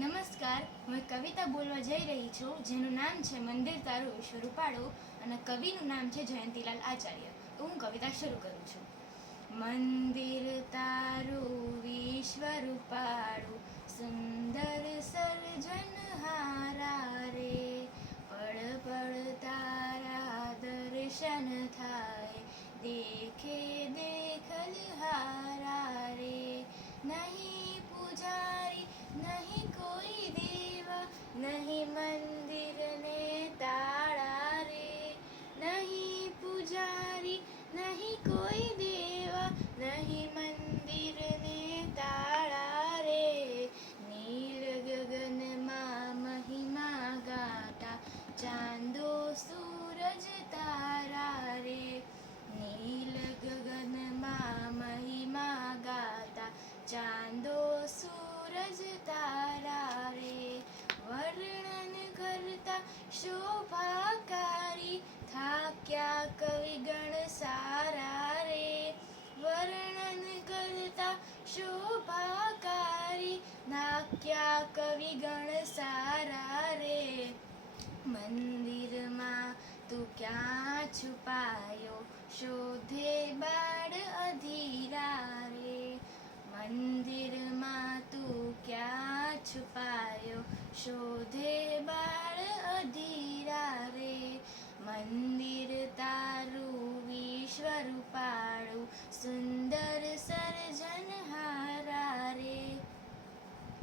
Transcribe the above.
નમસ્કાર, હું કવિતા બોલવા જઈ રહી છું જેનું નામ છે મંદિર તારું વિશ્વ રૂપાળું અને કવિનું નામ છે જયંતીલાલ આચાર્ય. તો હું કવિતા શરૂ કરું છું. મંદિર તારું વિશ્વ રૂપાળું, સુંદર સર્જનહારા રે, પળ પળ તારા દર્શન થાય, દેખે દેખલહારા રે. નહીં પૂજારી નહીં કોઈ દેવા, નહીં મંદિરને તાળા રે. નહીં પૂજારી નહીં કોઈ દેવા, નહીં મંદિરને તાળા રે. નીલ ગગનમાં મહિમા ગાતા, ચાંદો સૂરજ તારા રે. નીલ ગગનમાં મહિમા ગાતા, ચાંદો સૂરજ તારા રે. વર્ણન કરતા શોભાકારી, થાક્યા કવિગણ સારા રે. વર્ણન કરતા શોભાકારી, થાક્યા કવિગણ સારા રે. મંદિરમાં તું ક્યાં છુપાયો, શોધે બાળ અધીરા રે. મંદિરમાં તું ક્યાં છુપાયો, શોધે બાળ